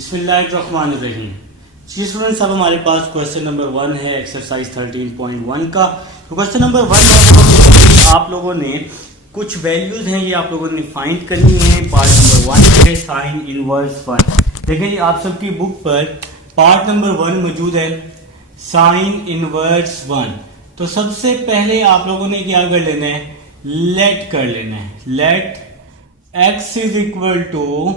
बिस्मिल्लाहिर्रहमानिर्रहीम। जी स्टूडेंट्स, अब हमारे पास क्वेश्चन नंबर 1 है एक्सरसाइज 13.1 का। तो क्वेश्चन नंबर 1 में आप लोगों ने कुछ वैल्यूज हैं, ये आप लोगों ने फाइंड करनी है। पार्ट नंबर 1 है साइन इनवर्स 1। देखें जी, आप सबकी बुक पर पार्ट नंबर 1 मौजूद है, साइन इनवर्स 1। तो सबसे पहले आप लोगों ने क्या कर लेना है, लेट कर लेना है। Let x is equal to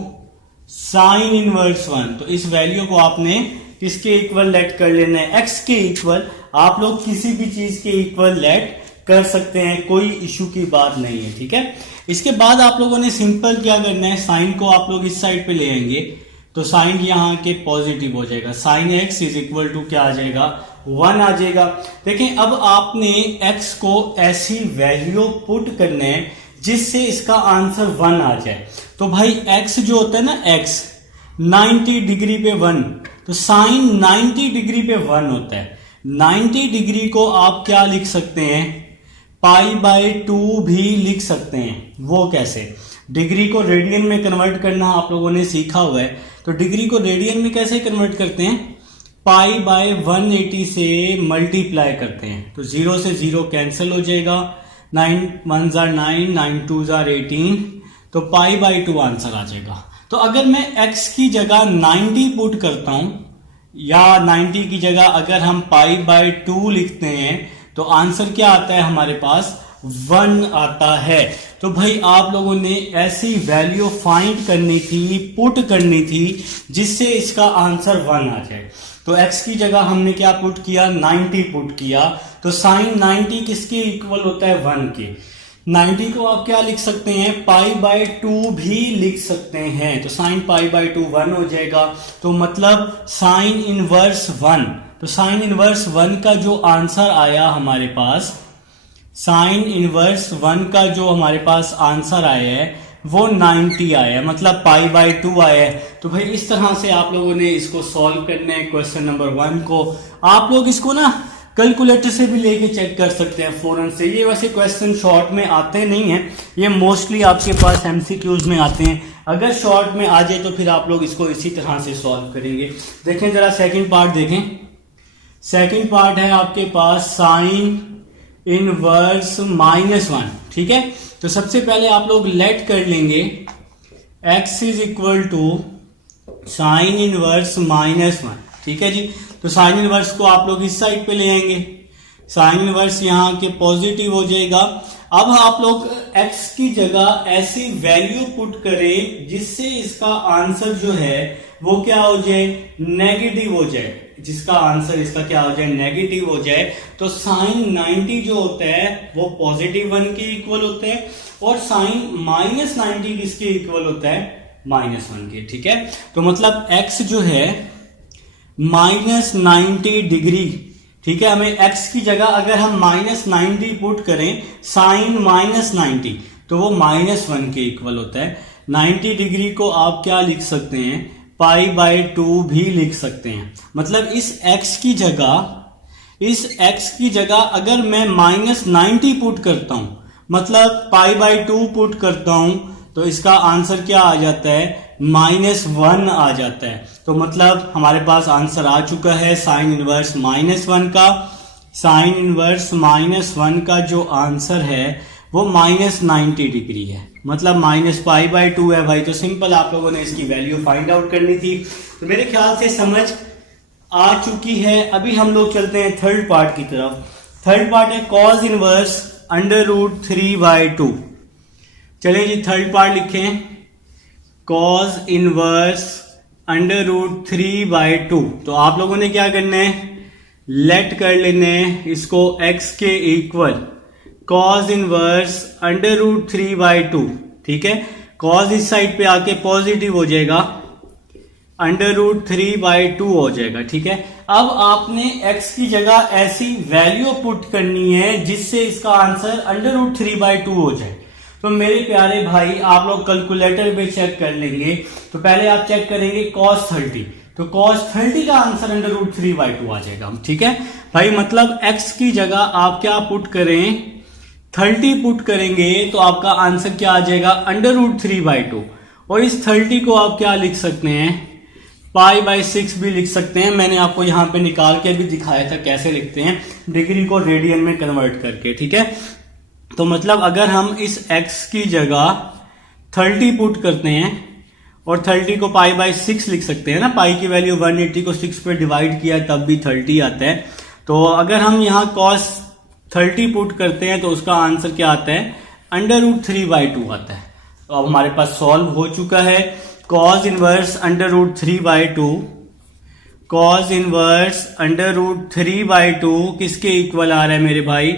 sine inverse 1। तो इस वैल्यू को आपने किसके इक्वल लेट कर लेना है, x के इक्वल। आप लोग किसी भी चीज के इक्वल लेट कर सकते हैं, कोई इशू की बात नहीं है, ठीक है। इसके बाद आप लोगों ने सिंपल क्या करना है, साइन को आप लोग इस साइड पे ले आएंगे तो साइन यहां के पॉजिटिव हो जाएगा। Sine x is equal to क्या आ जाएगा, 1 आ जाएगा। देखें, अब आपने x को ऐसी वैल्यू पुट करना है जिससे इसका आंसर 1 आ जाए। तो भाई x जो होता है ना, x 90 डिग्री पे 1, तो साइन 90 डिग्री पे 1 होता है। 90 डिग्री को आप क्या लिख सकते हैं, π/2 भी लिख सकते हैं। वो कैसे, डिग्री को रेडियन में कन्वर्ट करना आप लोगों ने सीखा हुआ है। तो डिग्री को रेडियन में कैसे कन्वर्ट करते हैं, π/180 से मल्टीप्लाई करते हैं। तो 0 से 0 कैंसिल हो जाएगा, 9 1s are 9, 9 2s are 18, तो π/2 आंसर आ जाएगा। तो अगर मैं x की जगह 90 पुट करता हूं, या 90 की जगह अगर हम π/2 लिखते हैं, तो आंसर क्या आता है हमारे पास, 1 आता है। तो भाई आप लोगों ने ऐसी वैल्यू फाइंड करनी थी, पुट करनी थी, जिससे इसका आंसर 1 आ जाए। तो x की जगह हमने क्या पुट किया, 90 पुट किया। तो साइन 90 किसके इक्वल होता है, 1 के। 90 को आप क्या लिख सकते हैं, π/2 भी लिख सकते हैं। तो साइन π/2 1 हो जाएगा। तो मतलब साइन इनवर्स 1। तो साइन इनवर्स 1 का जो आंसर आया हमारे पास, साइन इनवर्स 1 का जो हमारे पास आंसर आया है वो 90 आया है, मतलब π/2 आया है। तो भाई इस तरह से आप लोगों ने इसको सॉल्व करना है क्वेश्चन नंबर 1 को। आप लोग इसको ना कैलकुलेटर से भी लेके चेक कर सकते हैं फौरन से। ये वैसे क्वेश्चन शॉर्ट में आते नहीं हैं, ये मोस्टली आपके पास एमसीक्यूज में आते हैं। अगर शॉर्ट में आ जाए तो फिर आप लोग इसको इसी तरह से सॉल्व करेंगे। देखें जरा सेकंड पार्ट देखें। सेकंड पार्ट है आपके पास साइन इनवर्स -1, ठीक है। तो सबसे पहले आप लोग लेट कर लेंगे x is equal to sine inverse -1, ठीक है जी। तो साइन इनवर्स को आप लोग इस साइड पे ले आएंगे, साइन इनवर्स यहाँ के पॉजिटिव हो जाएगा। अब आप लोग x की जगह ऐसी वैल्यू पुट करें जिससे इसका आंसर जो है वो क्या हो जाए, नेगेटिव हो जाए। जिसका आंसर इसका क्या हो जाए, नेगेटिव हो जाए। तो साइन 90 जो होता है वो पॉजिटिव 1 के इक्वल होता है, और साइन -90 किसके इक्वल होता है, -1 के, ठीक है। तो मतलब x जो है -90 डिग्री, ठीक है। हमें x की जगह अगर हम -90 पुट करें, साइन -90, तो वो -1 के इक्वल होता है। 90 डिग्री को आप क्या लिख सकते हैं, π/2 भी लिख सकते हैं। मतलब इस x की जगह अगर मैं -90 पुट करता हूं, मतलब π/2 पुट करता हूं, तो इसका आंसर क्या आ जाता है, -1 आ जाता है। तो मतलब हमारे पास आंसर आ चुका है साइन इनवर्स -1 का। साइन इनवर्स -1 का जो आंसर है वो -90 डिग्री है, मतलब -π/2 है भाई। तो सिंपल आप लोगों ने इसकी वैल्यू फाइंड आउट करनी थी। तो मेरे ख्याल से समझ आ चुकी है। अभी हम लोग चलते हैं थर्ड पार्ट की तरफ। थर्ड पार्ट है कॉस इनवर्स √3/2। चलिए जी, थर्ड पार्ट लिखें, कॉस इनवर्स √3/2। तो आप लोगों ने क्या करना है, लेट कर लेने हैं इसको x के इक्वल कॉस इनवर्स √3/2, ठीक है। कॉस इस साइड पे आके पॉजिटिव हो जाएगा, √3/2 हो जाएगा, ठीक है। अब आपने x की जगह ऐसी वैल्यू पुट करनी है जिससे इसका आंसर √3/2 हो जाए। तो मेरे प्यारे भाई आप लोग कैलकुलेटर पे चेक कर लेंगे। तो पहले आप चेक करेंगे cos 30, तो cos 30 का आंसर √3/2 आ जाएगा, ठीक है भाई। मतलब x की जगह आप क्या पुट करें, 30 पुट करेंगे तो आपका आंसर क्या आ जाएगा, √3/2। और इस 30 को आप क्या लिख सकते हैं, पाई बाई 6 भी लिख सकते हैं। मैंने आपको यहाँ पे निकाल के भी दिखाया था कैसे लिखते हैं, डिग्री को रेडियन में कन्वर्ट करके, ठीक है। तो मतलब अगर हम इस x की जगह 30 पुट करते हैं और 30 को पाई बाई 6 लिख सकते हैं ना, पाई की वैल्यू 180 को 6 पे डिवाइड किया तब भी 30 आता है। तो अगर हम यहाँ cos 30 पुट करते हैं तो उसका आंसर क्या आता है, √3/2 आता है। तो अब हमारे पास सॉल्व हो चुका है। cos इनवर्स √3/2, cos इनवर्स √3/2 किसके इक्वल आ रहा है मेरे भाई,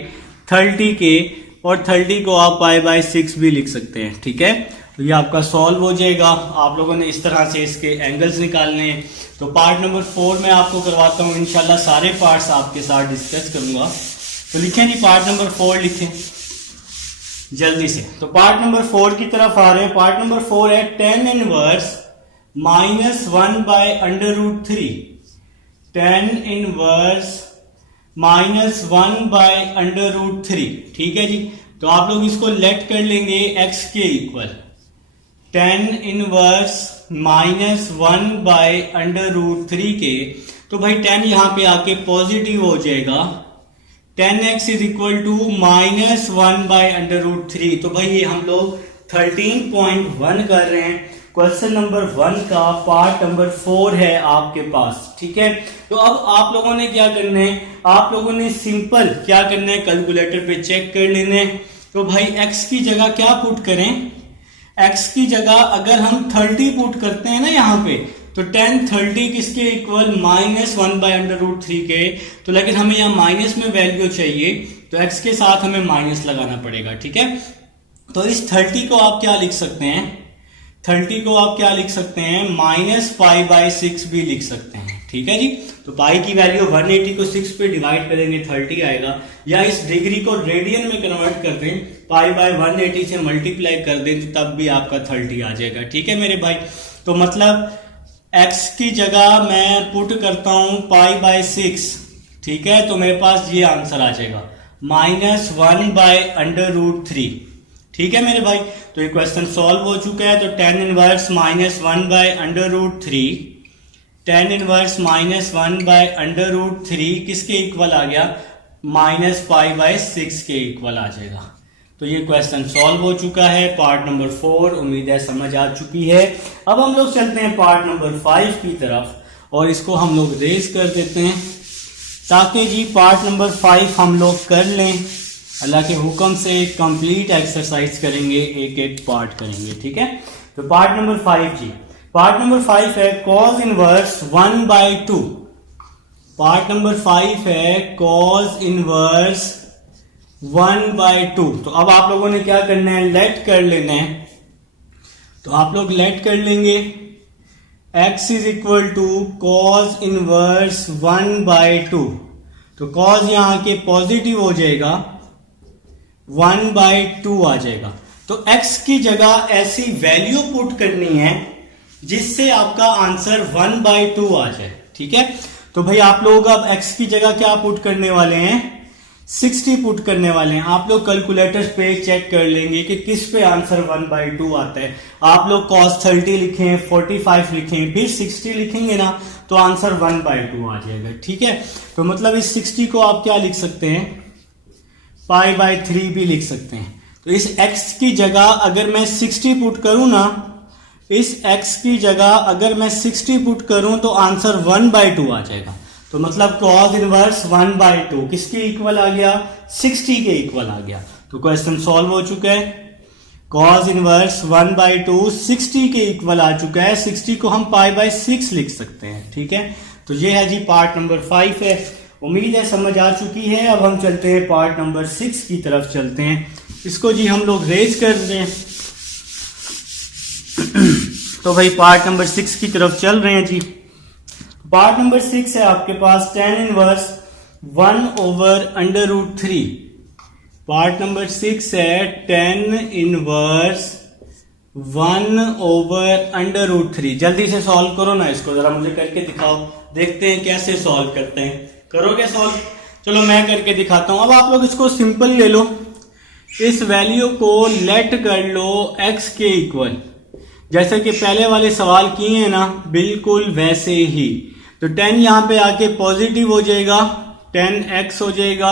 30 के, और 30 को आप पाई बाई 6 भी लिख सकते हैं, ठीक है। तो ये आपका सॉल्व हो जाएगा। आप लोगों ने इस तरह से इसके एंगल्स निकालने हैं। तो पार्ट नंबर 4 में आपको करवाता हूँ, इंशाल्लाह सारे पार्ट्स आपके साथ डिस्कस करूंगा। तो लिखें जी, पार्ट नंबर 4 लिखें जल्दी से। तो पार्ट नंबर 4 की तरफ आ रहे हैं। पार्ट नंबर 4 है tan इनवर्स -1/√3, tan इनवर्स -1/√3, ठीक है जी। तो आप लोग इसको लेट कर लेंगे x के इक्वल, tan इनवर्स -1/√3 के। तो भाई tan यहां पे आके पॉजिटिव हो जाएगा, tan x is equal to -1/√3। तो भाई ये हम लोग 13.1 कर रहे हैं। क्वेश्चन नंबर 1 का पार्ट नंबर 4 है आपके पास, ठीक है। तो अब आप लोगों ने क्या करना है, आप लोगों ने सिंपल क्या करना है, कैलकुलेटर पे चेक कर लेना है। तो भाई x की जगह क्या पुट करें, x की जगह अगर हम 30 पुट करते हैं ना यहाँ पे, तो tan 30 किसके इक्वल, -1/√3 के। तो लेकिन हमें यहाँ माइनस में वैल्यू चाहिए, तो x के साथ हमें माइनस लगाना पड़ेगा, ठीक है। तो इस 30 को आप क्या लिख सकते हैं, 30 को आप क्या लिख सकते हैं, -π/6 भी लिख सकते हैं, ठीक है जी। तो पाई की वैल्यू 180 को 6 पे डिवाइड करेंगे 30 आएगा, या इस डिग्री को रेडियन में कन्वर्ट कर दें, π/180 से मल्टीप्लाई कर दें तो तब भी आपका 30 आ जाएगा, ठीक है मेरे भाई। तो मतलब x की जगह मैं पुट करता हूं π/6, ठीक है। तो मेरे पास ये आंसर आ जाएगा -1/√3, ठीक है मेरे भाई। तो ये क्वेश्चन सॉल्व हो चुका है। तो tan इनवर्स -1/√3, tan इनवर्स -1/√3 किसके इक्वल आ गया, -π/6 के इक्वल आ जाएगा। तो ये क्वेश्चन सॉल्व हो चुका है, पार्ट नंबर 4। उम्मीद है समझ आ चुकी है। अब हम लोग चलते हैं पार्ट नंबर 5 की तरफ, और इसको हम लोग रेज कर देते हैं ताकि जी पार्ट नंबर 5 हम लोग कर लें। अल्लाह के हुक्म से कंप्लीट एक्सरसाइज करेंगे, एक एक पार्ट करेंगे, ठीक है। तो पार्ट नंबर 5 जी, पार्ट नंबर 5 है cos इनवर्स 1/2। पार्ट नंबर 5 है cos इनवर्स 1/2। तो अब आप लोगों ने क्या करना है, लेट कर लेना है। तो आप लोग लेट कर लेंगे, x is equal to cos inverse 1/2। तो cos यहां के पॉजिटिव हो जाएगा, 1/2 आ जाएगा। तो x की जगह ऐसी वैल्यू पुट करनी है जिससे आपका आंसर 1/2 आ जाए, ठीक है। तो भाई आप लोग अब x की जगह क्या पुट करने वाले हैं, 60 पुट करने वाले हैं। आप लोग कैलकुलेटर पे चेक कर लेंगे कि किस पे आंसर 1/2 आता है। आप लोग cos 30 लिखें, 45 लिखें, फिर 60 लिखेंगे ना, तो आंसर 1/2 आ जाएगा, ठीक है। तो मतलब इस 60 को आप क्या लिख सकते हैं, π/3 भी लिख सकते हैं। तो इस x की जगह अगर मैं 60 पुट करूं ना, इस x की जगह अगर मैं 60 पुट करूं तो आंसर 1/2 आ जाएगा। तो मतलब cos इनवर्स 1/2 किसके इक्वल आ गया, 60 के इक्वल आ गया। तो क्वेश्चन सॉल्व हो चुका है। cos इनवर्स 1/2 60 के इक्वल आ चुका है। 60 को हम π/6 लिख सकते हैं, ठीक है। तो ये है जी पार्ट नंबर 5 है। उम्मीद है समझ आ चुकी है। अब हम चलते हैं पार्ट नंबर 6 की तरफ चलते हैं। इसको जी हम लोग रेज कर दें। तो भाई पार्ट नंबर 6 की तरफ चल रहे हैं जी। पार्ट नंबर 6 है आपके पास tan इनवर्स 1/√3। पार्ट नंबर 6 है tan इनवर्स 1/√3। जल्दी से सॉल्व करो ना इसको, जरा मुझे करके दिखाओ, देखते हैं कैसे सॉल्व करते हैं। करोगे सॉल्व? चलो मैं करके दिखाता हूं। अब आप लोग इसको सिंपल ले लो, इस वैल्यू को लेट कर लो x के इक्वल। जैसे कि पहले वाले सवाल किए हैं ना, बिल्कुल वैसे ही। तो 10 यहाँ पे आके पॉजिटिव हो जाएगा, 10x हो जाएगा,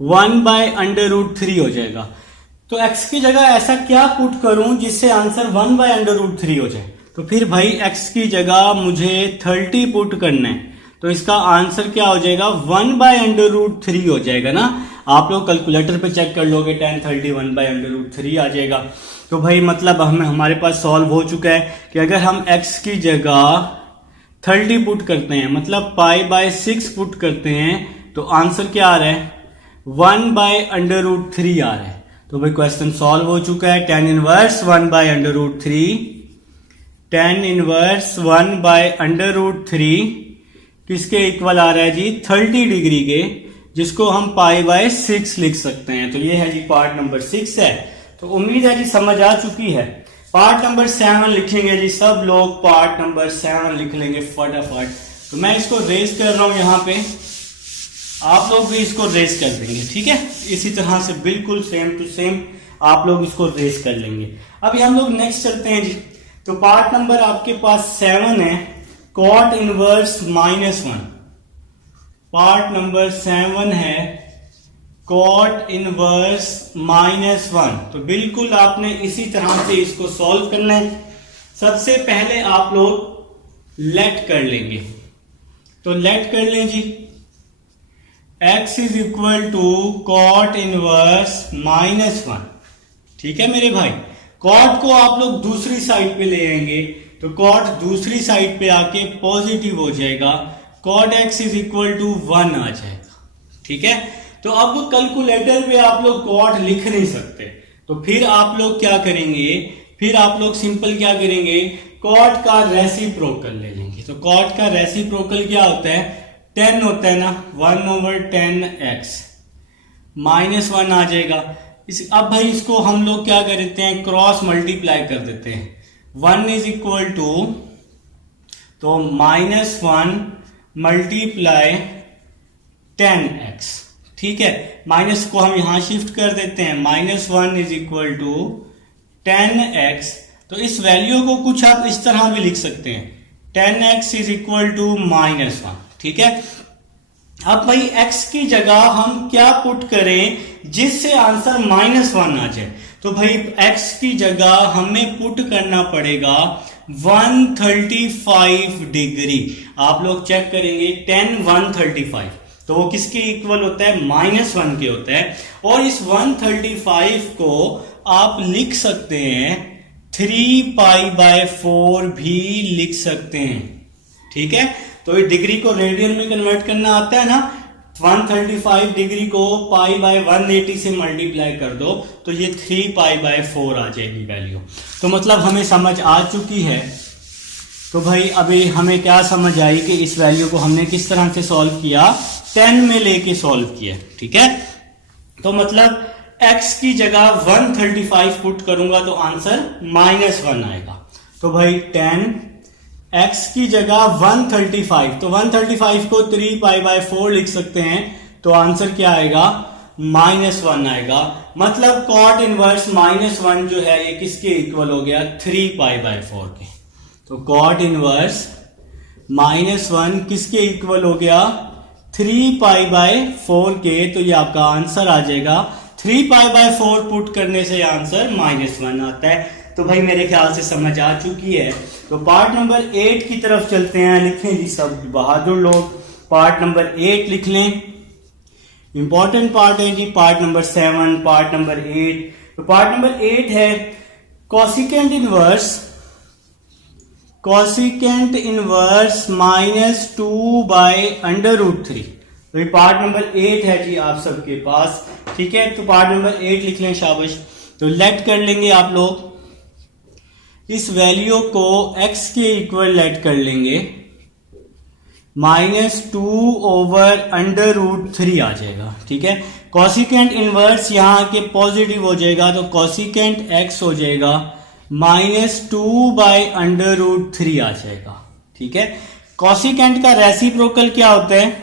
1/√3 हो जाएगा। तो x की जगह ऐसा क्या पुट करूं जिससे आंसर 1/√3 हो जाए? तो फिर भाई x की जगह मुझे 30 पुट करना है, तो इसका आंसर क्या हो जाएगा? 1/√3 हो जाएगा ना। आप लोग कैलकुलेटर पे चेक कर लोगे, 10 30 1/√3 आ जाएगा। तो भाई मतलब हमारे पास सॉल्व हो चुका है कि अगर हम x की जगह 30 पुट करते हैं, मतलब π/6 पुट करते हैं, तो आंसर क्या आ रहा है? 1/√3 आ रहा है। तो भाई क्वेश्चन सॉल्व हो चुका है। tan इनवर्स 1/√3, tan इनवर्स 1/√3 किसके इक्वल आ रहा है जी? 30 डिग्री के, जिसको हम π/6 लिख सकते हैं। तो ये है जी पार्ट नंबर 6 है। तो उम्मीद है जी समझ आ चुकी है। पार्ट नंबर 7 लिखेंगे जी, सब लोग पार्ट नंबर 7 लिख लेंगे फटाफट। तो मैं इसको रेज कर रहा हूं यहां पे, आप लोग भी इसको रेज कर देंगे, ठीक है? इसी तरह से बिल्कुल सेम टू सेम आप लोग इसको रेज कर लेंगे। अभी हम लोग नेक्स्ट चलते हैं जी। तो पार्ट नंबर आपके पास 7 है, cot इनवर्स -1। पार्ट नंबर 7 है cot इनवर्स -1। तो बिल्कुल आपने इसी तरह से इसको सॉल्व करना है। सबसे पहले आप लोग लेट कर लेंगे, तो लेट कर लें जी। x is equal to cot inverse -1, ठीक है मेरे भाई। cot को आप लोग दूसरी साइड पे ले आएंगे, तो cot दूसरी साइड पे आके पॉजिटिव हो जाएगा, cot x is equal to 1 आ जाएगा, ठीक है। तो अब कैलकुलेटर पे आप लोग cot लिख नहीं सकते, तो फिर आप लोग क्या करेंगे? फिर आप लोग सिंपल क्या करेंगे? cot का रेसिप्रोकल ले लेंगे। तो cot का रेसिप्रोकल क्या होता है? 10 होता है ना, 1/10x -1 आ जाएगा। अब भाई इसको हम लोग क्या कर देते हैं? क्रॉस मल्टीप्लाई कर देते हैं। 1 इज इक्वल टू, तो -1 मल्टीप्लाई 10x, ठीक है। माइनस को हम यहां शिफ्ट कर देते हैं, -1 इज इक्वल टू 10x। तो इस वैल्यू को कुछ आप इस तरह भी लिख सकते हैं, 10x इज इक्वल टू -1, ठीक है। अब भाई x की जगह हम क्या पुट करें जिससे आंसर -1 आ जाए? तो भाई x की जगह हमें पुट करना पड़ेगा 135 डिग्री। आप लोग चेक करेंगे 10 135, तो वो किसके इक्वल होता है? -1 के होता है। और इस 135 को आप लिख सकते हैं 3π/4 भी लिख सकते हैं, ठीक है। तो ये डिग्री को रेडियन में कन्वर्ट करना आता है ना, 135 डिग्री को π/180 से मल्टीप्लाई कर दो, तो ये 3π/4 आ जाएगी वैल्यू। तो मतलब हमें समझ आ चुकी है। तो भाई अभी हमें क्या समझ आई कि इस वैल्यू को हमने किस तरह से सॉल्व किया? 10 में लेके सॉल्व किया, ठीक है। तो मतलब x की जगह 135 पुट करूंगा तो आंसर -1 आएगा। तो भाई 10 x की जगह 135, तो 135 को 3π/4 लिख सकते हैं, तो आंसर क्या आएगा? -1 आएगा। मतलब cot इनवर्स -1 जो है ये किसके इक्वल हो गया? 3π/4 के। तो cot इनवर्स -1 किसके इक्वल हो गया? 3π/4 के। तो ये आपका आंसर आ जाएगा। 3π/4 पुट करने से आंसर -1 आता है। तो भाई मेरे ख्याल से समझ आ चुकी है। तो पार्ट नंबर 8 की तरफ चलते हैं। लिखें जी सब बहादुर लोग, पार्ट नंबर 8 लिख लें। इंपॉर्टेंट पार्ट है जी पार्ट नंबर 7, पार्ट नंबर 8। तो पार्ट नंबर 8 है कोसिकेंट इनवर्स -2/√3। तो ये पार्ट नंबर 8 है जी आप सबके पास, ठीक है। तो पार्ट नंबर 8 लिख लें, शाबाश। तो लेट कर लेंगे आप लोग, इस वैल्यू को x के इक्वल लेट कर लेंगे, -2/√3 आ जाएगा, ठीक है। कोसिकेंट इनवर्स यहां के पॉजिटिव हो जाएगा, तो कोसिकेंट x हो जाएगा -2/√3 आ जाएगा, ठीक है। कोसिकेंट का रेसिप्रोकल क्या होता है?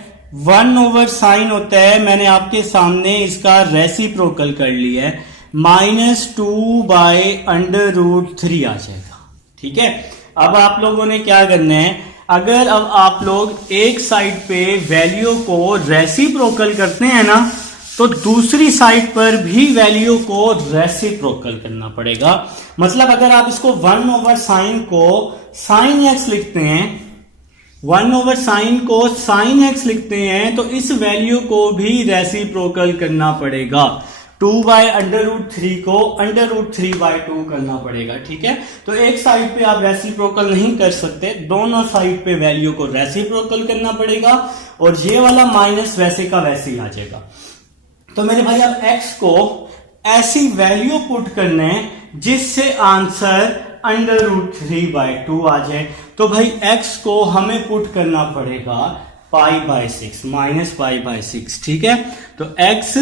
1/sin होता है। मैंने आपके सामने इसका रेसिप्रोकल कर लिया है, -2/√3 आ जाएगा, ठीक है। अब आप लोगों ने क्या करना है, अगर अब आप लोग एक साइड पे वैल्यू को रेसिप्रोकल करते हैं ना, तो दूसरी साइड पर भी वैल्यू को रेसिप्रोकल करना पड़ेगा। मतलब अगर आप इसको 1/sin को sin x लिखते हैं, 1/sin को sin x लिखते हैं, तो इस वैल्यू को भी रेसिप्रोकल करना पड़ेगा। 2/√3 को √3/2 करना पड़ेगा, ठीक है। तो एक साइड पे आप रेसिप्रोकल नहीं कर सकते, दोनों साइड पे वैल्यू को रेसिप्रोकल करना पड़ेगा, और ये वाला माइनस वैसे का वैसे ही आ जाएगा। तो मेरे भाई अब x को ऐसी वैल्यू पुट करना है जिससे आंसर √3/2 आ जाए। तो भाई x को हमें पुट करना पड़ेगा π/6, -π/6, ठीक है। तो x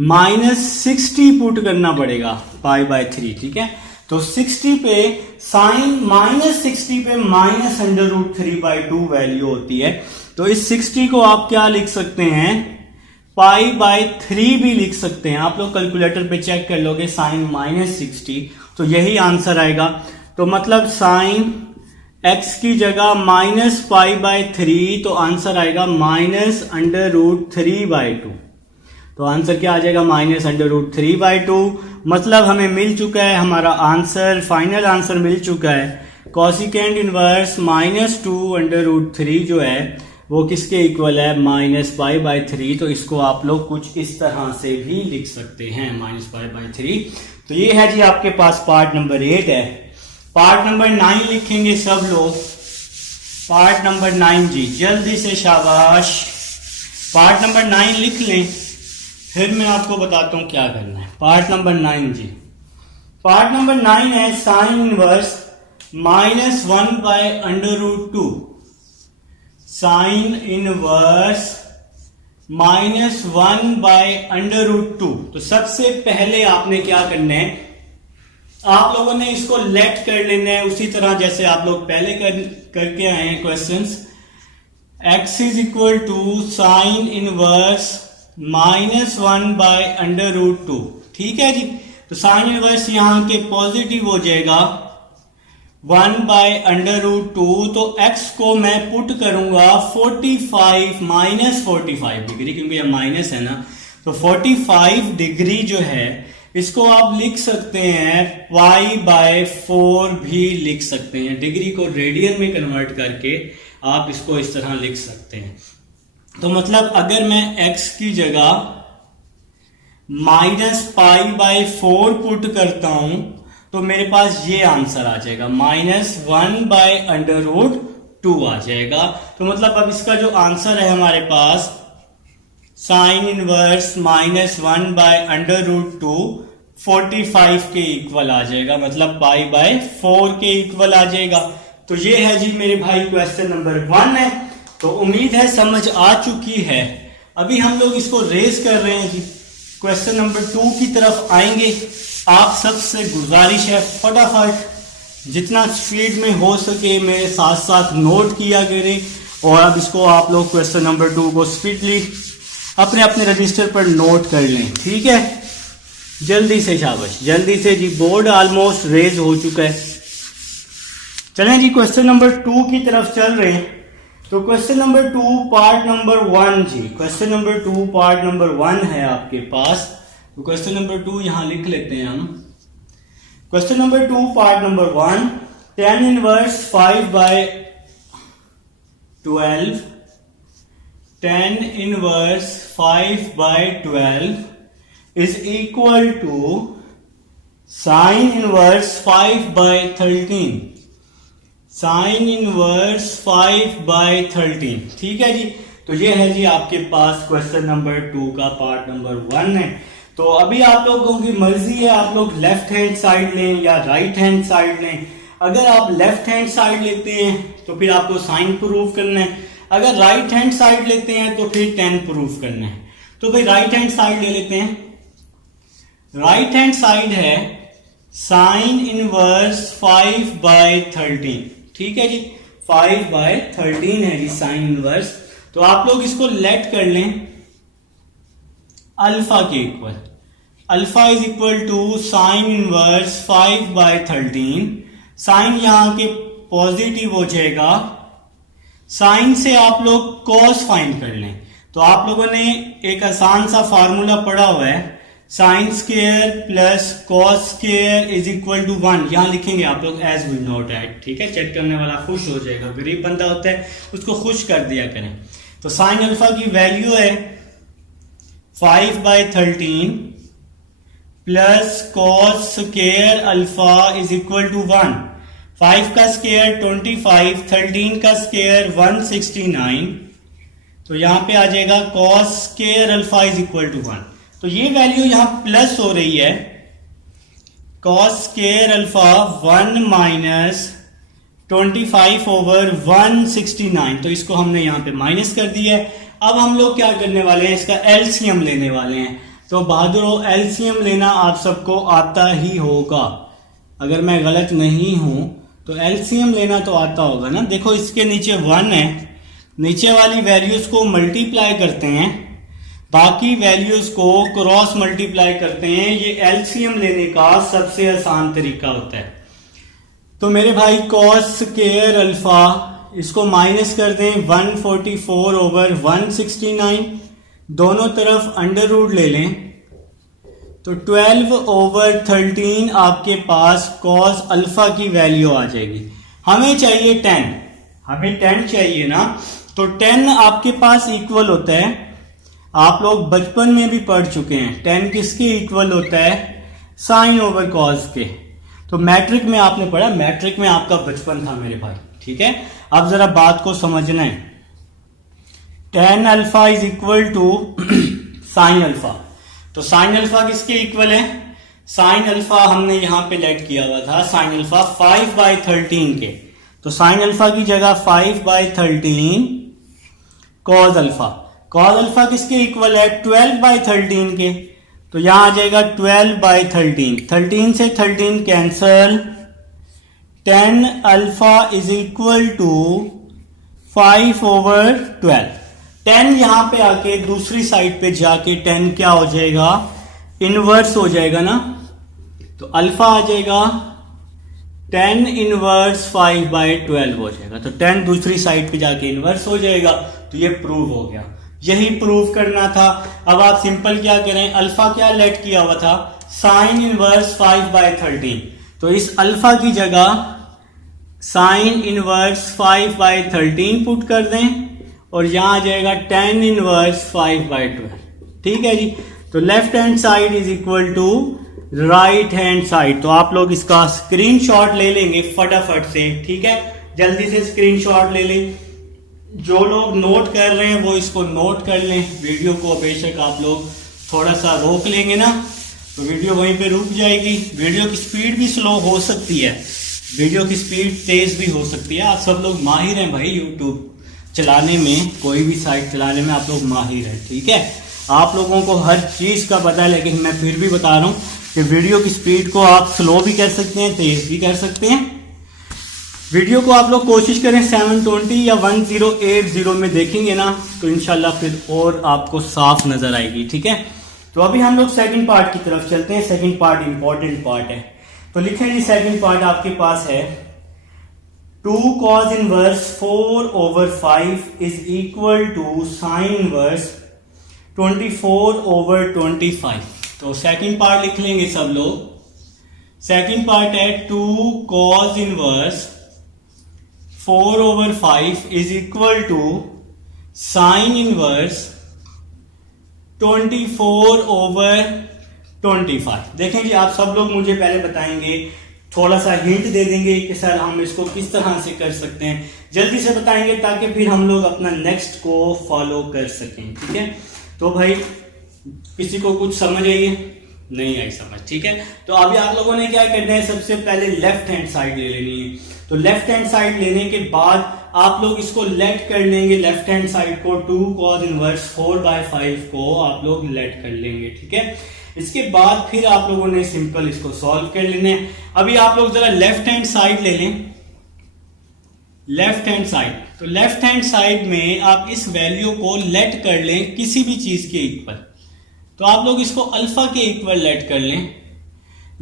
-60 पुट करना पड़ेगा π/3, ठीक है। तो 60 पे साइन -60 पे -√3/2 वैल्यू होती है। तो इस 60 को आप क्या लिख सकते हैं, π/3 भी लिख सकते हैं। आप लोग कैलकुलेटर पे चेक कर लोगे, साइन -60, तो यही आंसर आएगा। तो मतलब साइन x की जगह -π/3, तो आंसर आएगा -√3/2। तो आंसर क्या आ जाएगा, -√3/2। मतलब हमें मिल चुका है हमारा आंसर, फाइनल आंसर मिल चुका है। कॉसिकेंड इनवर्स -2√3 जो है वो किसके इक्वल है, -π/3। तो इसको आप लोग कुछ इस तरह से भी लिख सकते हैं, -π/3। तो ये है जी आपके पास पार्ट नंबर 8 है। पार्ट नंबर 9 लिखेंगे सब लोग। पार्ट नंबर 9 जी, जल्दी से शाबाश। पार्ट नंबर 9 लिख लें, फिर मैं आपको बताता हूं क्या करना है। पार्ट नंबर 9 जी, पार्ट नंबर 9 है साइन इनवर्स -1/√2। Sign inverse -1/√2। तो सबसे पहले आपने क्या करना है, आप लोगों ने इसको लेट कर लेना है उसी तरह जैसे आप लोग पहले करके आए हैं questions. x is equal to sine inverse -1/√2, ठीक है जी। तो साइन इनवर्स यहां के पॉजिटिव हो जाएगा 1/√2। तो x को मैं पुट करूंगा 45 -45 डिग्री, क्योंकि ये माइनस है ना। तो 45 डिग्री जो है इसको आप लिख सकते हैं π/4 भी लिख सकते हैं। डिग्री को रेडियन में कन्वर्ट करके आप इसको इस तरह लिख सकते हैं। तो मतलब अगर मैं x की जगह -π/4 पुट करता हूं तो मेरे पास ये आंसर आ जाएगा, -1/√2 आ जाएगा। तो मतलब अब इसका जो आंसर है हमारे पास साइन इनवर्स -1/√2 45 के इक्वल आ जाएगा, मतलब π/4 के इक्वल आ जाएगा। तो ये है जी मेरे भाई क्वेश्चन नंबर 1 है। तो उम्मीद है समझ आ चुकी है। अभी हम लोग इसको रेज कर रहे हैं जी, क्वेश्चन नंबर 2 की तरफ आएंगे। आप सबसे गुजारिश है फटाफट जितना स्पीड में हो सके मेरे साथ साथ नोट किया करें, और अब इसको आप लोग क्वेश्चन नंबर 2 को स्पीडली अपने अपने रजिस्टर पर नोट कर लें, ठीक है। जल्दी से शाबाश, जल्दी से जी, बोर्ड ऑलमोस्ट रेज हो चुका है। चलें जी क्वेश्चन नंबर 2 की तरफ चल रहे हैं। तो क्वेश्चन नंबर 2 पार्ट नंबर 1 जी, क्वेश्चन नंबर 2 पार्ट नंबर 1 है आपके पास। तो क्वेश्चन नंबर 2 यहां लिख लेते हैं हम। Question number 2 part number 1, tan inverse 5/12, tan inverse 5/12 is equal to sin inverse 5/13। Sign inverse 5/13, ठीक है जी। तो ये है जी आपके पास क्वेश्चन नंबर 2 का पार्ट नंबर 1 है। तो अभी आप लोगों की मर्जी है, आप लोग लेफ्ट हैंड साइड लें या राइट हैंड साइड लें। अगर आप लेफ्ट हैंड साइड लेते हैं तो फिर आपको साइन प्रूव करना है, अगर राइट हैंड साइड लेते हैं तो फिर tan प्रूव करना है। तो भाई राइट हैंड साइड ले लेते हैं। राइट हैंड साइड है साइन इनवर्स 5/13, ठीक है जी, 5/13 है जी साइन इनवर्स। तो आप लोग इसको लेट कर लें अल्फा के इक्वल। Alpha is equal to sine inverse 5/13। Sine यहाँ के पॉजिटिव हो जाएगा, साइन से आप लोग कॉस फाइंड कर लें। तो आप लोगों ने एक आसान सा फार्मूला पढ़ा हुआ है, sine square plus cos square is equal to 1। यहां लिखेंगे आप लोग एज वी नोट एट, ठीक है। चेक करने वाला खुश हो जाएगा, गरीब बंदा होता है उसको खुश कर दिया करें। तो साइन अल्फा की वैल्यू है 5/13 plus cos square alpha is equal to 1। 5 का स्क्वायर 25, 13 का स्क्वायर 169। तो यहां पे आ जाएगा cos square alpha is equal to 1। तो ये वैल्यू यहां प्लस हो रही है, cos square alpha 1 minus 25 over 169। तो इसको हमने यहां पे माइनस कर दिया है। अब हम लोग क्या करने वाले हैं, इसका एलसीएम लेने वाले हैं। तो बहादुरो एलसीएम लेना आप सबको आता ही होगा, अगर मैं गलत नहीं हूं तो एलसीएम लेना तो आता होगा ना। देखो इसके नीचे 1 है, नीचे वाली वैल्यूज को मल्टीप्लाई करते हैं, बाकी वैल्यूज को क्रॉस मल्टीप्लाई करते हैं। ये एलसीएम लेने का सबसे आसान तरीका होता है। तो मेरे भाई कॉस स्क्वायर अल्फा इसको माइनस कर दें 144 ओवर 169, दोनों तरफ अंडर रूट ले लें। तो 12 ओवर 13 आपके पास कॉस अल्फा की वैल्यू आ जाएगी। हमें चाहिए 10, हमें 10 चाहिए ना। तो 10 आपके पास इक्वल होता है, आप लोग बचपन में भी पढ़ चुके हैं, 10 किसके इक्वल होता है, साइन ओवर कॉस के। तो मैट्रिक में आपने पढ़ा, मैट्रिक में आपका बचपन था मेरे भाई, ठीक है। अब जरा बात को समझना है, 10 alpha is equal to sine alpha. तो साइन अल्फा किसके इक्वल है, साइन अल्फा हमने यहां पे लेट किया हुआ था, साइन अल्फा 5/13 के। तो साइन अल्फा की जगह 5/13 कॉस अल्फा। कॉस अल्फा किसके इक्वल है, 12/13 के। तो यहां आ जाएगा 12/13, 13 से 13 cancel, 10 alpha is equal to 5 over 12। 10 यहां पे आके दूसरी साइड पे जाके 10 क्या हो जाएगा, इनवर्स हो जाएगा ना। तो अल्फा आ जाएगा 10 इनवर्स 5/12 हो जाएगा। तो 10 दूसरी साइड पे जाके इनवर्स हो जाएगा। तो ये प्रूव हो गया, यही प्रूव करना था। अब आप सिंपल क्या करें, अल्फा क्या लेट किया हुआ था, साइन इनवर्स 5/13। तो इस अल्फा की जगह साइन इनवर्स 5/13 पुट कर दें और यहां आ जाएगा 10 इनवर्स 5/12। ठीक है जी। तो left hand side is equal to right hand side. तो आप लोग इसका स्क्रीनशॉट ले लेंगे फटाफट से, ठीक है, जल्दी से स्क्रीनशॉट ले लें। जो लोग नोट कर रहे हैं वो इसको नोट कर लें। वीडियो को बेशक आप लोग थोड़ा सा रोक लेंगे ना तो वीडियो वहीं पे रुक जाएगी। वीडियो की स्पीड भी स्लो हो सकती है, वीडियो की स्पीड तेज भी हो सकती है। आप सब लोग माहिर हैं भाई, यूट्यूब चलाने में, कोई भी साइट चलाने में आप लोग माहिर हैं, ठीक है। आप लोगों को हर चीज का पता है, लेकिन मैं फिर भी बता रहा हूं कि वीडियो की स्पीड को आप स्लो भी कर सकते हैं, तेज भी कर सकते हैं। वीडियो को आप लोग कोशिश करें 720 या 1080 में देखेंगे ना तो इंशाल्लाह फिर और आपको साफ नजर आएगी, ठीक है। तो अभी हम लोग सेकंड पार्ट की तरफ चलते हैं। सेकंड पार्ट इंपॉर्टेंट पार्ट है। तो लिखें जी, सेकंड पार्ट आपके पास है 2 cos inverse 4 over 5 is equal to sine inverse 24 over 25। तो सेकंड पार्ट लिख लेंगे सब लोग। सेकंड पार्ट है 2 cos inverse 4 over 5 is equal to sine inverse 24 over 25। देखें जी, आप सब लोग मुझे पहले बताएंगे, थोड़ा सा हिंट दे देंगे कि सर हम इसको किस तरह से कर सकते हैं, जल्दी से बताएंगे ताकि फिर हम लोग अपना नेक्स्ट को फॉलो कर सकें, ठीक है। तो भाई किसी को कुछ समझ आई है, नहीं आई समझ, ठीक है। तो अभी आप लोगों ने क्या करना है, सबसे पहले लेफ्ट हैंड साइड ले लेनी है। तो लेफ्ट हैंड साइड लेने के बाद आप लोग इसको लेट कर लेंगे, लेफ्ट हैंड साइड को 2 cos इनवर्स 4/5 को आप लोग लेट कर लेंगे, ठीक है। इसके बाद फिर आप लोगों ने सिंपल इसको सॉल्व कर लेना है। अभी आप लोग जरा लेफ्ट हैंड साइड ले लें, लेफ्ट हैंड साइड। तो लेफ्ट हैंड साइड में आप इस वैल्यू को लेट कर लें किसी भी चीज के इक्वल। तो आप लोग इसको अल्फा के इक्वल लेट कर लें।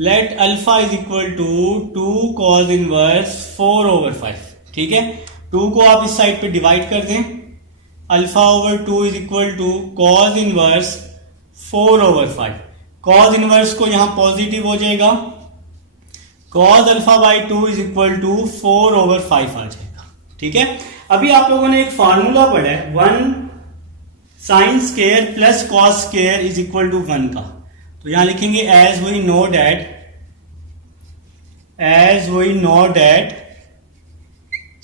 Let alpha is equal to 2 cos inverse 4/5। ठीक है, 2 को आप इस साइड पे डिवाइड कर दें, alpha over 2 is equal to cos inverse 4/5। Cos inverse को यहां पॉजिटिव हो जाएगा, cos alpha by 2 is equal to 4/5 आ जाएगा। ठीक है, अभी आप लोगों ने एक फार्मूला पढ़ा है 1 sine square plus cos square is equal to 1 का। तो यहां लिखेंगे as we know that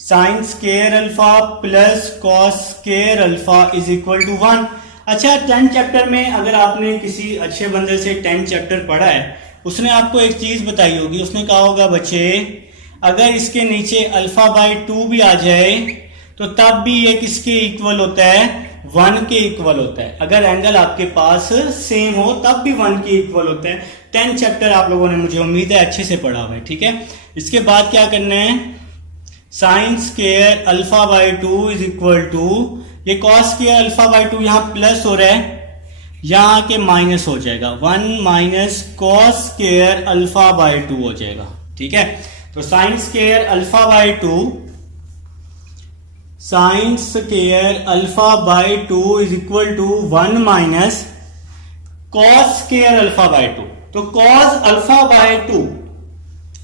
sine square alpha plus cos square alpha is equal to 1। अच्छा, 10 चैप्टर में अगर आपने किसी अच्छे बंदे से 10 चैप्टर पढ़ा है, उसने आपको एक चीज बताई होगी, उसने कहा होगा बच्चे अगर इसके नीचे अल्फा बाई 2 भी आ जाए तो तब भी ये किसके इक्वल होता है, 1 के इक्वल होता है। अगर एंगल आपके पास सेम हो तब भी 1 के इक्वल होता है। 10 चैप्टर आप लोगों ने मुझे उम्मीद है अच्छे से पढ़ा हुआ है। ठीक है, इसके बाद क्या करना है, sine square alpha by 2 is equal to, ये कॉस स्केयर अल्फा बाई 2 यहां प्लस हो रहा है, यहां के माइनस हो जाएगा, 1 minus cos square alpha by 2 हो जाएगा। ठीक है, तो sine square alpha by 2, sine square alpha by 2 is equal to 1 minus cos square alpha by 2। तो cos alpha by 2,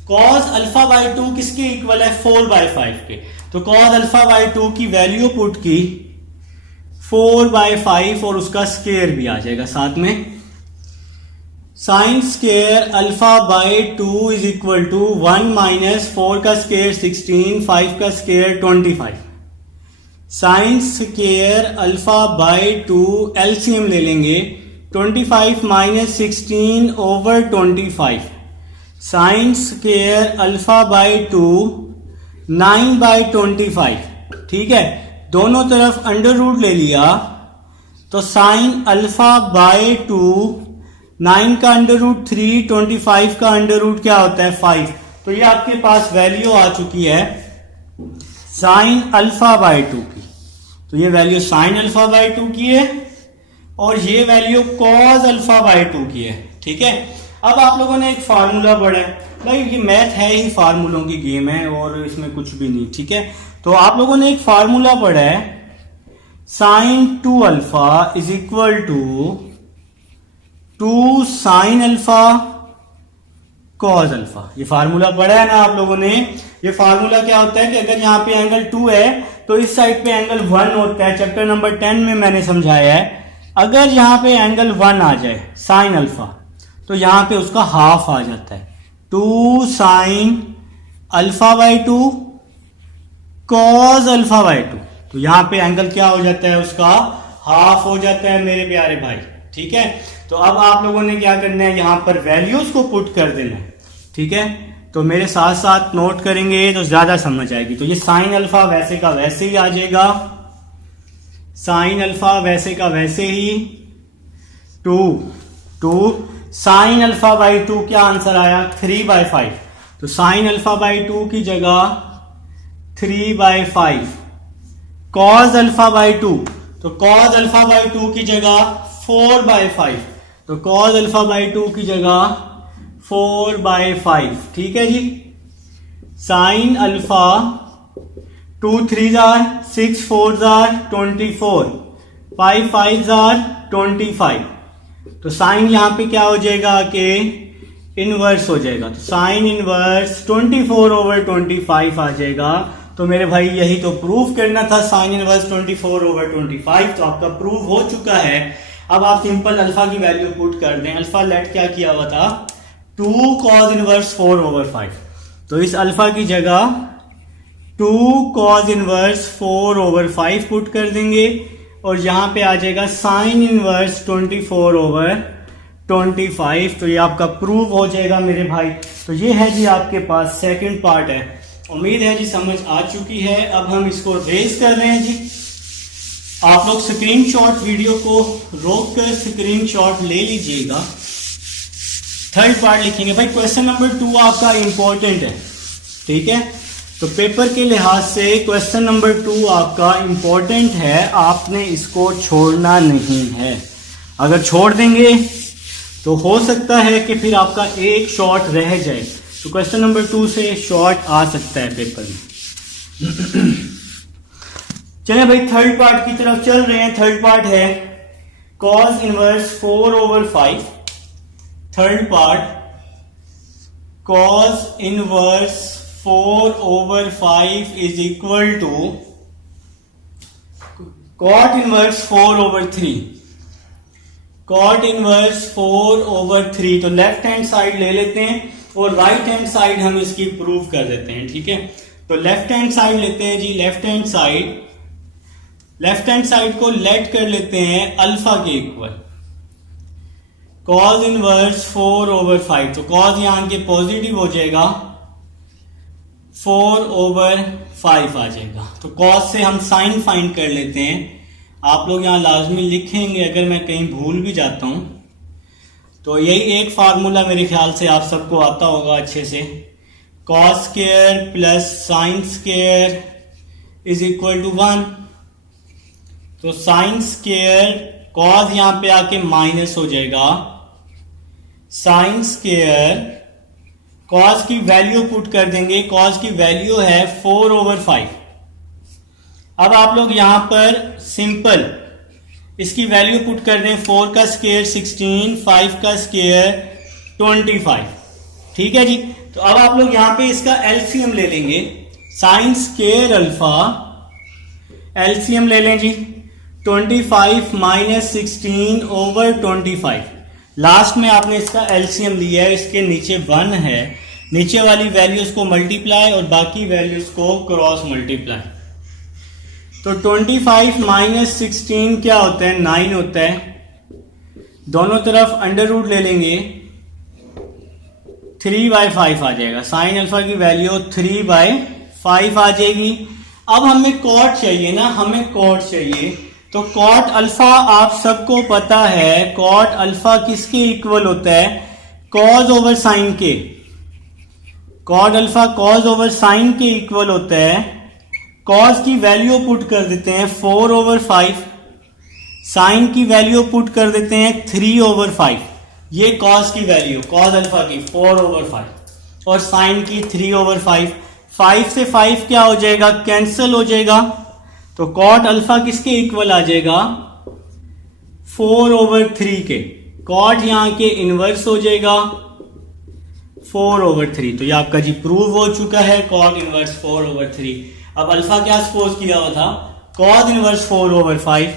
cos alpha by 2 किसके इक्वल है, 4/5 के। तो कॉस अल्फा बाई 2 की वैल्यू पुट की 4/5 और उसका स्केयर भी आ जाएगा साथ में। Sine square alpha by 2 is equal to 1 minus 4 का स्केयर 16, 5 का square 25। Sine square alpha by 2 LCM ले लेंगे, 25 minus 16 over 25। Sine square alpha by 2 9/25। ठीक है, दोनों तरफ अंडर रूट ले लिया, तो साइन अल्फा बाई 2, 9 का अंडर रूट 3, 25 का अंडर रूट क्या होता है 5। तो ये आपके पास वैल्यू आ चुकी है साइन अल्फा बाई 2 की। तो ये वैल्यू साइन अल्फा बाई 2 की है और ये वैल्यू कॉस अल्फा बाई 2 की है। ठीक है, अब आप लोगों ने एक फार्मूला पढ़ा है, भाई ये मैथ है ही, फार्मूलों की गेम है और इसमें कुछ भी नहीं। ठीक है, तो आप लोगों ने एक फार्मूला पढ़ा है sine 2 alpha is equal to 2 sine alpha cos alpha. ये फार्मूला पढ़ा है ना आप लोगों ने। ये फार्मूला क्या होता है कि अगर यहाँ पे एंगल 2 है तो इस साइड पे एंगल 1 होता है। चैप्टर नंबर 10 में मैंने समझाया है, अगर यहाँ पे एंगल 1 आ जाए साइन अल्फा तो यहाँ पे उसका हाफ आ जाता है, 2 sine alpha by 2 cos alpha by 2। तो यहाँ पे एंगल क्या हो जाता है, उसका हाफ हो जाता है मेरे प्यारे भाई। ठीक है, तो अब आप लोगों ने क्या करना है, यहां पर वैल्यूज को पुट कर देना है। ठीक है, तो मेरे साथ साथ नोट करेंगे तो ज्यादा समझ आएगी। तो ये साइन अल्फा वैसे का वैसे ही आ जाएगा, साइन अल्फा वैसे का वैसे ही 2 साइन अल्फा बाई 2 क्या आंसर आया 3/5। तो साइन अल्फा बाई 2 की जगह 3/5। कॉस अल्फा बाई 2, तो कॉस अल्फा बाई 2 की जगह 4/5। तो कॉस अल्फा बाई 2 की जगह 4/5। ठीक है जी, साइन अल्फा 2 3 6 4 24, 5 5 25। तो साइन यहां पे क्या हो जाएगा कि इनवर्स हो जाएगा। तो साइन इनवर्स 24/25 आ जाएगा। तो मेरे भाई यही तो प्रूफ करना था, साइन इनवर्स 24/25। तो आपका प्रूफ हो चुका है। अब आप सिंपल अल्फा की वैल्यू पुट कर दें। अल्फा लेट क्या किया हुआ था 2 cos इनवर्स 4/5। तो इस अल्फा की जगह 2 cos इनवर्स 4/5 पुट कर देंगे और यहां पे आ जाएगा साइन इनवर्स 24/25। तो ये आपका प्रूफ हो जाएगा मेरे भाई। तो ये है जी आपके पास सेकंड पार्ट है। उम्मीद है जी समझ आ चुकी है। अब हम इसको रेज कर रहे हैं जी। आप लोग स्क्रीनशॉट वीडियो को रोककर स्क्रीनशॉट ले लीजिएगा। थर्ड पार्ट लिखेंगे भाई। क्वेश्चन नंबर 2 आपका इंपॉर्टेंट है, ठीक है। तो पेपर के लिहाज से क्वेश्चन नंबर 2 आपका इंपॉर्टेंट है, आपने इसको छोड़ना नहीं है। अगर छोड़ देंगे तो हो सकता है कि फिर आपका एक शॉर्ट रह जाए, तो क्वेश्चन नंबर 2 से शॉर्ट आ सकता है पेपर में। चलिए भाई थर्ड पार्ट की तरफ चल रहे हैं। थर्ड पार्ट है cos inverse 4/5। Third part cos inverse 4/5 is equal to cot inverse 4/3। cot inverse 4/3, तो लेफ्ट हैंड साइड ले लेते हैं और राइट हैंड साइड हम इसकी प्रूव कर देते हैं, ठीक है। तो लेफ्ट हैंड साइड लेते हैं जी, लेफ्ट हैंड साइड को लेट कर लेते हैं अल्फा के इक्वल। cos इनवर्स 4/5, तो cos यहां के पॉजिटिव हो जाएगा, 4/5 आ जाएगा। तो cos से हम साइन फाइंड कर लेते हैं। आप लोग यहां लाजमी लिखेंगे, अगर मैं कहीं भूल भी जाता हूं तो यही एक फार्मूला मेरे ख्याल से आप सबको आता होगा अच्छे से। cos square plus sine square is equal to 1। तो साइन स्क्वायर cos यहां पे आके माइनस हो जाएगा, साइन स्क्वायर cos की वैल्यू पुट कर देंगे। cos की वैल्यू है 4/5। अब आप लोग यहां पर सिंपल इसकी वैल्यू पुट कर दें। 4 का स्क्वायर 16, 5 का स्क्वायर 25, ठीक है जी। तो अब आप लोग यहां पे इसका एलसीएम ले लेंगे। साइन स्क्वायर अल्फा एलसीएम ले लें जी, 25 माइनस 16/25। लास्ट में आपने इसका एलसीएम लिया है, इसके नीचे 1 है, नीचे वाली वैल्यूज को मल्टीप्लाई और बाकी वैल्यूज को क्रॉस मल्टीप्लाई। तो 25 माइनस 16 क्या होता है, 9 होता है। दोनों तरफ अंडर रूट ले लेंगे, 3/5 आ जाएगा। साइन अल्फा की वैल्यू 3/5 आ जाएगी। अब हमें कॉट चाहिए ना, हमें कॉट चाहिए। तो कॉट अल्फा आप सबको पता है, कॉट अल्फा किसके इक्वल होता है, कॉज ओवर साइन के। Cot alpha cos over sine के इक्वल होता है। कॉज की वैल्यू पुट कर देते हैं 4/5, साइन की वैल्यू पुट कर देते हैं 3/5। ये कॉज की वैल्यू, कॉज अल्फा की 4/5 और साइन की 3/5। 5 से 5 क्या हो जाएगा, कैंसिल हो जाएगा। तो कॉट अल्फा किसके इक्वल आ जाएगा, 4/3 के। कॉट यहां के इनवर्स हो जाएगा 4/3। तो ये आपका जी प्रूव हो चुका है, कॉट इनवर्स 4/3। अब अल्फा क्या सपोज किया हुआ था, कॉज इनवर्स 4/5,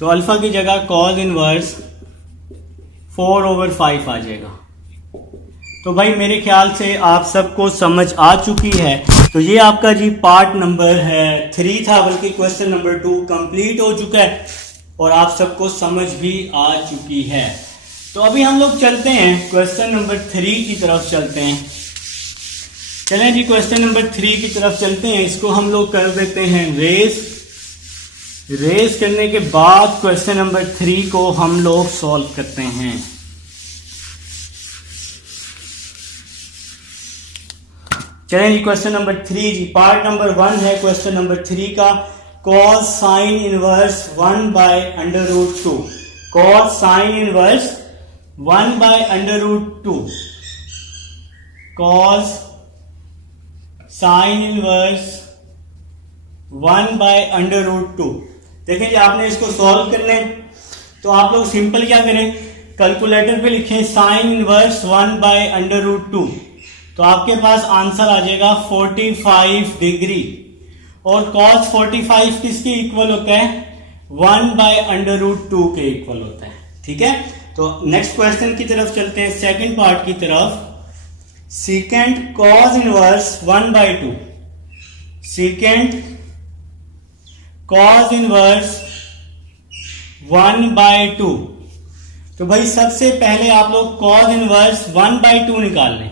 तो अल्फा की जगह कॉज इनवर्स 4/5 आ जाएगा। तो भाई मेरे ख्याल से आप सबको समझ आ चुकी है। तो ये आपका जी पार्ट नंबर 3 था, बल्कि क्वेश्चन नंबर 2 कंप्लीट हो चुका है और आप सबको समझ भी आ चुकी है। तो अभी हम लोग चलते हैं क्वेश्चन नंबर 3 की तरफ चलते हैं। चलें जी क्वेश्चन नंबर 3 की तरफ चलते हैं। इसको हम लोग कर देते हैं रेस करने के बाद क्वेश्चन नंबर 3 को हम लोग सॉल्व करते हैं। चलें जी क्वेश्चन नंबर 3 जी, पार्ट नंबर 1 है क्वेश्चन नंबर 3 का। cos sign inverse 1/√2। cos sign inverse 1/√2। cos sign inverse 1/√2। देखें जी आपने इसको सॉल्व करना है, तो आप लोग सिंपल क्या करें, कैलकुलेटर पे लिखें साइन इनवर्स 1/√2, तो आपके पास आंसर आ जाएगा 45 डिग्री। और cos 45 किसके इक्वल होता है, 1/√2 के इक्वल होता है, ठीक है। तो नेक्स्ट क्वेश्चन की तरफ चलते हैं, सेकंड पार्ट की तरफ। Secant cos inverse 1/2। Secant cos inverse 1/2। तो भाई सबसे पहले आप लोग cos इनवर्स 1/2 निकाल लें।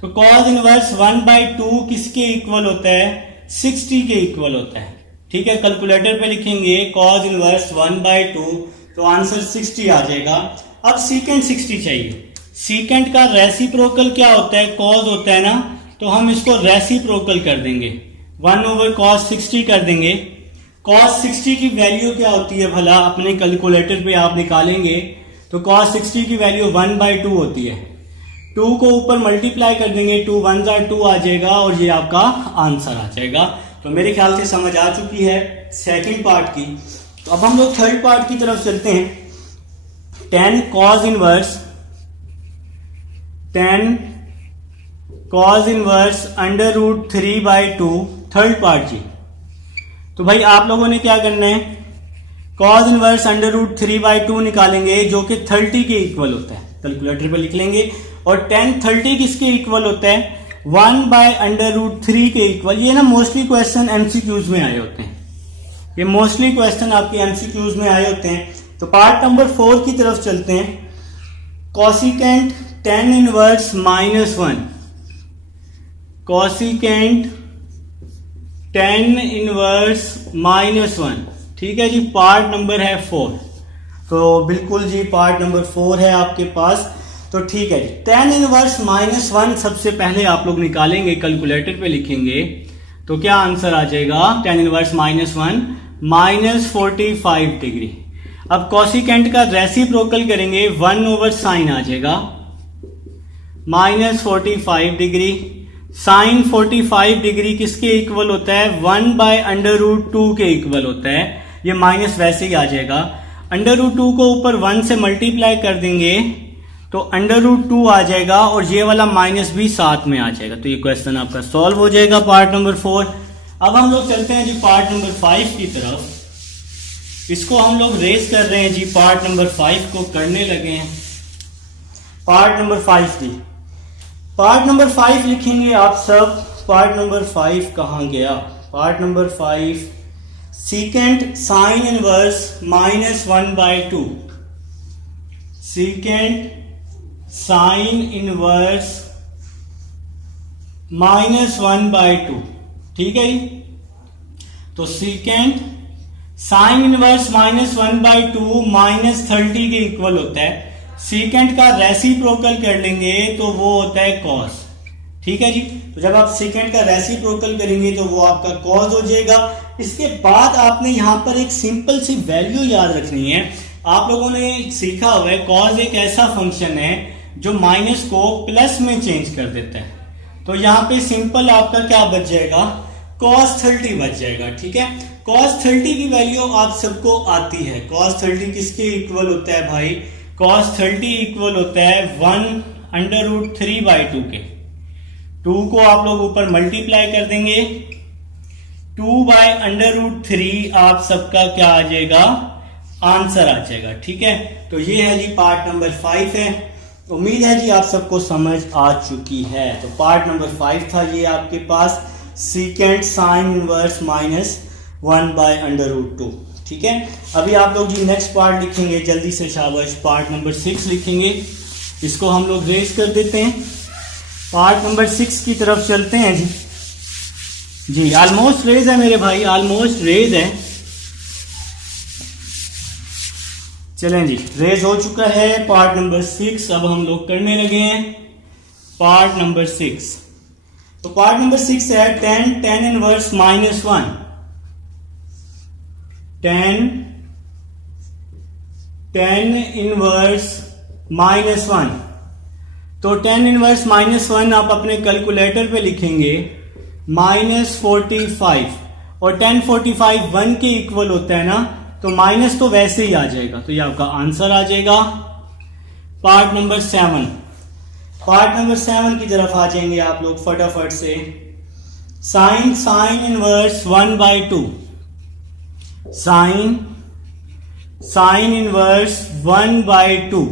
तो cos इनवर्स 1/2 किसके इक्वल होता है, 60 के इक्वल होता है, ठीक है। कैलकुलेटर पे लिखेंगे cos इनवर्स 1/2, तो आंसर 60 आ जाएगा। अब सीकेंट 60 चाहिए। सीकेंट का रेसिप्रोकल क्या होता है, cos होता है ना, तो हम इसको रेसिप्रोकल कर देंगे, 1/cos 60 कर देंगे। cos 60 की वैल्यू क्या होती है भला, अपने कैलकुलेटर पे आप निकालेंगे तो cos 60 की वैल्यू 1/2 होती है। 2 को ऊपर मल्टीप्लाई कर देंगे, 2 1 2 आ जाएगा और ये आपका आंसर आ जाएगा। तो मेरे ख्याल से समझ आ चुकी है सेकंड पार्ट की। तो अब हम लोग थर्ड पार्ट की तरफ चलते हैं। 10 cos इनवर्स √3/2 थर्ड पार्ट जी। तो भाई आप लोगों ने क्या करना है, cos इनवर्स √3/2 निकालेंगे जो कि 30 के इक्वल होता है। कैलकुलेटर पे लिख लेंगे। और 10 30 किसके इक्वल होता है, 1/√3 के इक्वल। ये ना मोस्टली क्वेश्चन एमसीक्यूज में आए होते हैं, ये मोस्टली क्वेश्चन आपके एमसीक्यूज में आए होते हैं। तो पार्ट नंबर 4 की तरफ चलते हैं। कॉसिकेंट 10 इनवर्स -1, कॉसिकेंट 10 इनवर्स -1, ठीक है जी। पार्ट नंबर है 4, तो बिल्कुल जी पार्ट नंबर 4 है आपके पास। तो ठीक है जी, 10 इनवर्स -1 सबसे पहले आप लोग निकालेंगे, कैलकुलेटर पे लिखेंगे तो क्या आंसर आ जाएगा, 10 इनवर्स -1 -45 डिग्री। अब कॉसिकेंट का रेसिप्रोकल करेंगे, 1/sin आ जाएगा -45 डिग्री। साइन 45 डिग्री किसके इक्वल होता है, 1/√2 के इक्वल होता है। ये माइनस वैसे ही आ जाएगा। √2 को ऊपर 1 से मल्टीप्लाई कर देंगे तो √2 आ जाएगा और ये वाला माइनस भी साथ में आ जाएगा। तो ये क्वेश्चन आपका सॉल्व हो जाएगा पार्ट नंबर 4। अब हम लोग चलते हैं जी पार्ट नंबर 5 की तरफ। इसको हम लोग रेस कर रहे हैं जी, पार्ट नंबर 5 को करने लगे हैं। पार्ट नंबर 5 जी, पार्ट नंबर 5 लिखेंगे आप सब। पार्ट नंबर 5 कहाँ गया, part number 5 secant sine inverse -1/2, secant sine inverse -1/2, ठीक है जी। तो सीकेंट साइन इनवर्स -1/2 -30 के इक्वल होता है। सीकेंट का रेसिप्रोकल कर लेंगे तो वो होता है कॉस, ठीक है जी। तो जब आप सीकेंट का रेसिप्रोकल करेंगे तो वो आपका कॉस हो जाएगा। इसके बाद आपने यहां पर एक सिंपल सी वैल्यू याद रखनी है। आप लोगों ने सीखा हुआ है कॉस एक ऐसा फंक्शन है जो माइनस को प्लस में चेंज कर देता है। तो यहाँ पे सिंपल आपका क्या बच जाएगा, cos 30 बच जाएगा, ठीक है। cos 30 की वैल्यू आप सबको आती है। cos 30 किसके इक्वल होता है भाई, cos 30 इक्वल होता है 1/√3/2 के। 2 को आप लोग ऊपर मल्टीप्लाई कर देंगे, 2/√3 आप सबका क्या आ जाएगा, आंसर आ जाएगा, ठीक है। तो ये है जी पार्ट नंबर 5 है। उम्मीद है जी आप सबको समझ आ चुकी है। तो पार्ट नंबर 5 था ये आपके पास, सीकेंट साइन इनवर्स -1/√2, ठीक है। अभी आप लोग जी नेक्स्ट पार्ट लिखेंगे जल्दी से, शाबाश। पार्ट नंबर 6 लिखेंगे, इसको हम लोग रेज कर देते हैं। पार्ट नंबर 6 की तरफ चलते हैं जी। जी ऑलमोस्ट रेज है मेरे भाई, ऑलमोस्ट रेज है। चलें जी, रेज हो चुका है पार्ट नंबर 6। अब हम लोग करने लगे हैं पार्ट नंबर 6। तो पार्ट नंबर 6 है 10 इनवर्स -1, 10 इनवर्स -1। तो 10 इनवर्स -1 आप अपने कैलकुलेटर पे लिखेंगे -45, और 1045 1 के इक्वल होता है ना, तो माइनस तो वैसे ही आ जाएगा। तो ये आपका आंसर आ जाएगा। पार्ट नंबर 7, पार्ट नंबर 7 की तरफ आ जाएंगे आप लोग फटाफट से। Sine inverse 1/2, sine inverse 1/2।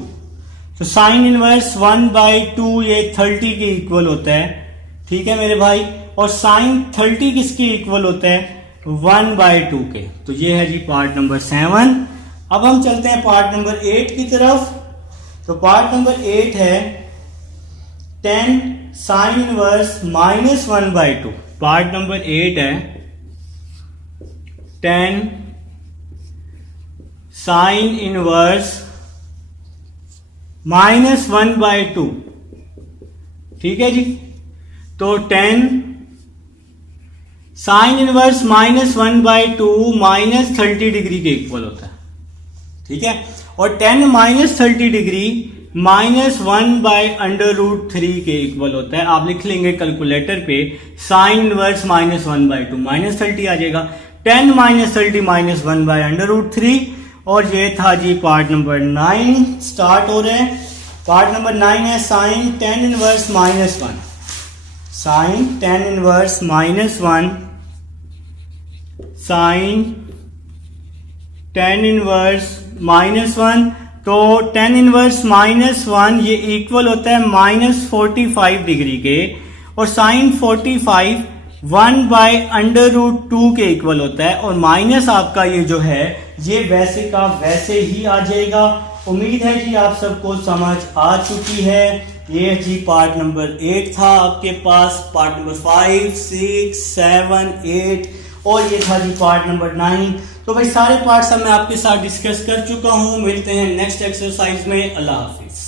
तो साइन इनवर्स 1/2 ये 30 के इक्वल होता है, ठीक है मेरे भाई। और साइन 30 किसके इक्वल होता है, 1/2 के। तो ये है जी पार्ट नंबर 7। अब हम चलते हैं पार्ट नंबर 8 की तरफ। तो पार्ट नंबर 8 है 10 साइन इनवर्स -1/2। पार्ट नंबर 8 है 10 साइन इनवर्स -1/2, ठीक है जी। तो 10 साइन इनवर्स -1/2 -30 डिग्री के इक्वल होता है, ठीक है। और टेन माइनस 30 डिग्री -1/√3 के इक्वल होता है। आप लिख लेंगे कैलकुलेटर पे साइन इनवर्स -1/2 -30 आ जाएगा। 10 - 30 -1/√3। और ये था जी पार्ट नंबर 9 स्टार्ट हो रहे हैं। पार्ट नंबर 9 है sine tan inverse -1, sine tan inverse -1, sine tan inverse -1। तो टेन इनवर्स -1 ये इक्वल होता है -45 डिग्री के, और साइन 45 1/√2 के इक्वल होता है। और माइनस आपका ये जो है ये वैसे का वैसे ही आ जाएगा। उम्मीद है जी आप सबको समझ आ चुकी है। ये जी पार्ट नंबर 8 था आपके पास, पार्ट नंबर 5, 6, 7, 8 और ये था जी पार्ट नंबर 9। तो भाई सारे पार्ट्स मैं आपके साथ डिस्कस कर चुका हूं। मिलते हैं नेक्स्ट एक्सरसाइज में। अल्लाह हाफिज।